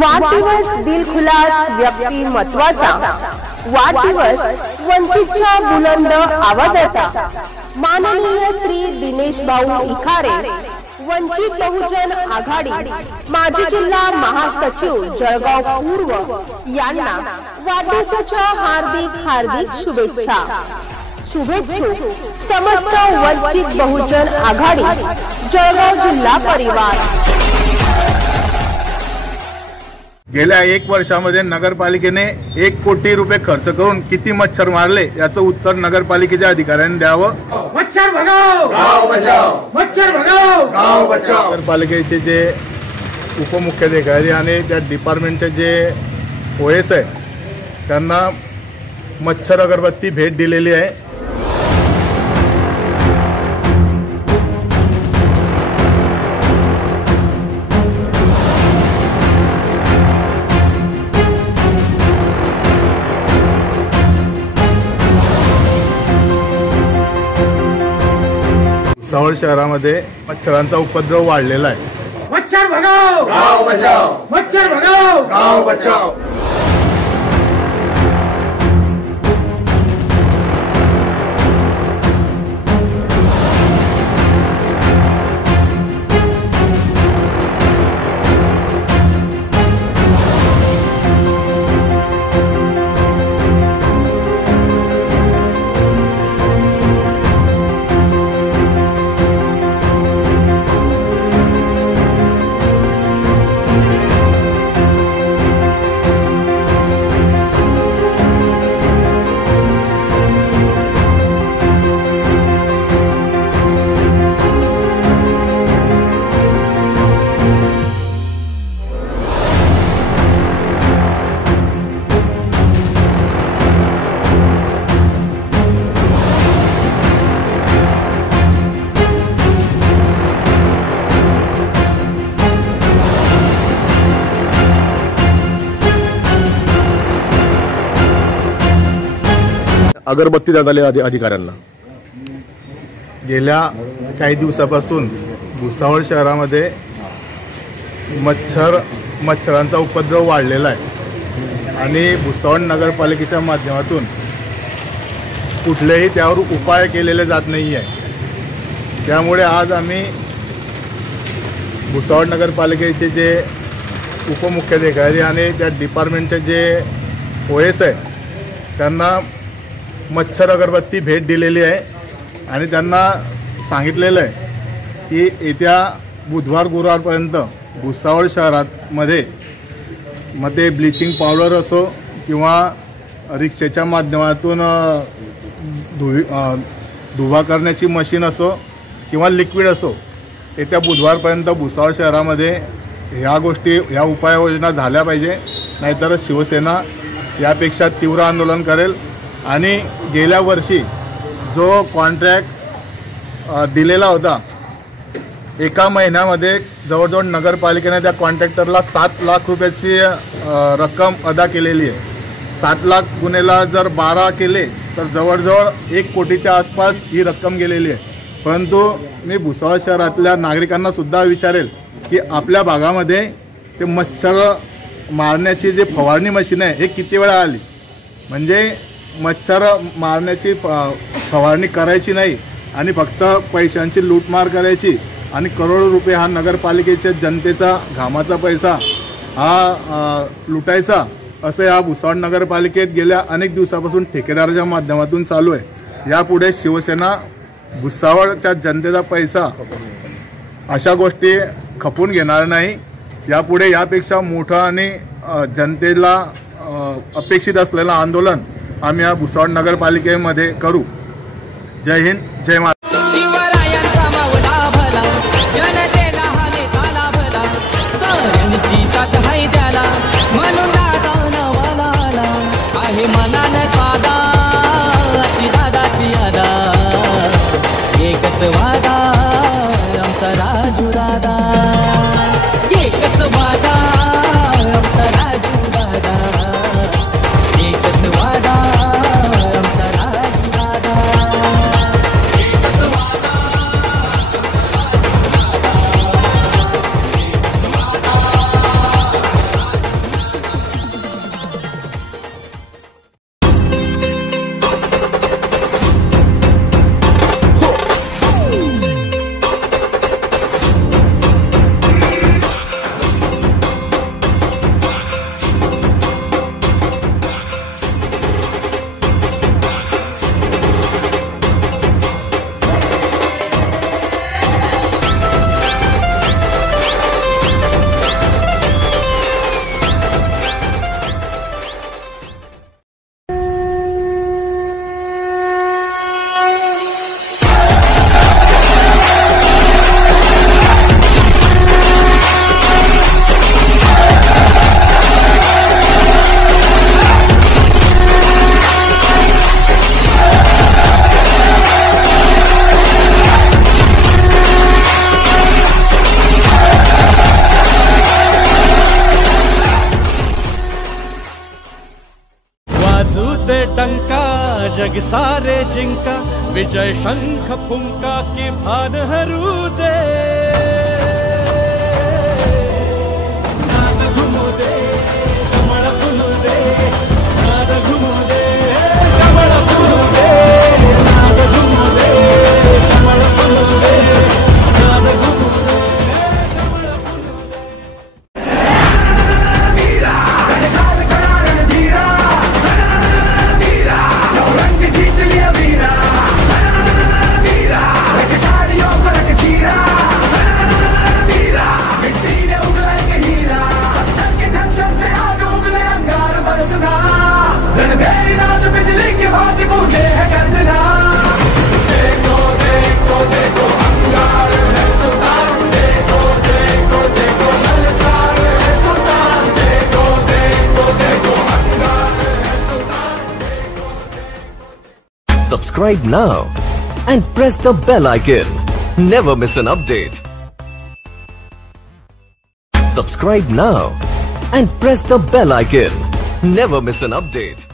वाढदिवस दिलखुलास व्यक्तिमत्वाचा, वाढदिवस वंचितच्या बुलंद आवाजाचा। माननीय श्री दिनेश भाऊ इखारे, वंचित बहुजन आघाडी माजी जिल्हा महासचिव जळगाव पूर्व यांना वाढदिवसाच्या हार्दिक शुभेच्छा। शुभेच्छुक समस्त वंचित बहुजन आघाडी जळगाव जिल्हा परिवार। गेल्या 1 वर्षामध्ये नगरपालिकेने 1 कोटी रुपये खर्च करून किती मच्छर मारले याचं उत्तर नगरपालिकेच्या अधिकाऱ्यांनी द्यावं। मच्छर भगाओ गाव बचाओ, मच्छर भगाओ गाव बचाओ। नगरपालिकेचे जे उपमुख्याधिकारी आणि त्या डिपार्टमेंटचे जे ओएस आहे त्यांना मच्छर अगरबत्ती भेट दिलेली आहे। भुसावळ शहरामध्ये मच्छरांचा उपद्रव वाढलेला आहे। मच्छर भगाओ गाव बचाओ, मच्छर भगाओ गाव बचाओ। अगरबत्ती देण्यात आली अधिकाऱ्यांना। गेल्या काही दिवसापासून भुसावळ शहरामध्ये मच्छरांचा उपद्रव वाढलेला आहे आणि भुसावळ नगरपालिकेच्या माध्यमातून कुठलेही त्यावर उपाय केलेले जात नाही आहे। त्यामुळे आज आम्ही भुसावळ नगरपालिकेचे जे उपमुख्याधिकारी आणि त्या डिपार्टमेंटचे जे ओएस आहे त्यांना मच्छर अगरबत्ती भेट दिलेली आहे आणि त्यांना सांगितलेलं आहे की येत्या बुधवार गुरुवारपर्यंत भुसावळ शहरामध्ये मग ते ब्लिचिंग पावडर असो किंवा रिक्षेच्या माध्यमातून धुवा करण्याची मशीन असो किंवा लिक्विड असो, येत्या बुधवारपर्यंत भुसावळ शहरामध्ये ह्या उपाययोजना झाल्या पाहिजे, नाहीतर शिवसेना यापेक्षा तीव्र आंदोलन करेल। आणि गेल्या वर्षी जो कॉन्ट्रॅक्ट दिलेला होता 1 महिन्यामध्ये जवळजवळ नगरपालिकेने त्या कॉन्ट्रॅक्टरला 7 लाख रुपयाची रक्कम अदा केलेली आहे। 7 लाख गुन्हेला जर 12 केले तर जवळजवळ 1 कोटीच्या आसपास ही रक्कम गेलेली आहे। परंतु मी भुसावळ शहरातल्या नागरिकांना सुद्धा विचारेल की आपल्या भागामध्ये ते मच्छर मारण्याची जी फवारणी मशीन आहे हे किती वेळा आली, म्हणजे मच्छर मारण्याची फवारणी करायची नाही आणि फक्त पैशांची लूटमार करायची आणि करोडो रुपये हा नगरपालिकेच्या जनतेचा घामाचा पैसा हा लुटायचा, असं या भुसावळ नगरपालिकेत गेल्या अनेक दिवसापासून ठेकेदाराच्या माध्यमातून चालू आहे। यापुढे शिवसेना भुसावळच्या जनतेचा पैसा अशा गोष्टी खपून घेणार नाही। यापुढे यापेक्षा मोठं आणि जनतेला अपेक्षित असलेलं आंदोलन आम्ही या भुसावळ नगरपालिकेमध्ये करू। जय हिंद, जय महाराष्ट्र। शिवरायांचा मावला भला, जनतेला हा नेताला भला, साऱ्यांची साथ हाय द्याला, म्हणून दादा नवाला आला आहे मनानं साधा, अशी दादाची यादा, एकच वादा आमचा राजू दादा, एकच वादा आमचा राजू दादा, एकच वादा आमचा राजू दादा, एकच वादा। जग सारे जिंका विजय शंख फुंका की भान हरू दे नाद घुमू दे कमळ फुलू दे नाद घुमू दे कमळ फुलू दे नाद घुमू दे कमळ फुलू दे नाद घुमू दे कमळ फुलू दे वीरा रणघाट खड़ा रणधीरा वीरा रंग जीत लिया वीरा वीरा रख झाड़ियों को रख चीरा वीरा मिट्टी ने उगला एक हीरा के ढंसन से आग उगले अंगार बरसना रणभेरी नाद बिजली की भांति बूंदे है गर्जना देखो देखो देखो अंगार है सुल्तान देखो देखो देखो ललकार है सुल्तान देखो देखो देखो अंगार है सुल्तान देखो देखो Subscribe now and press the bell icon. Never miss an update. Subscribe now and press the bell icon. Never miss an update.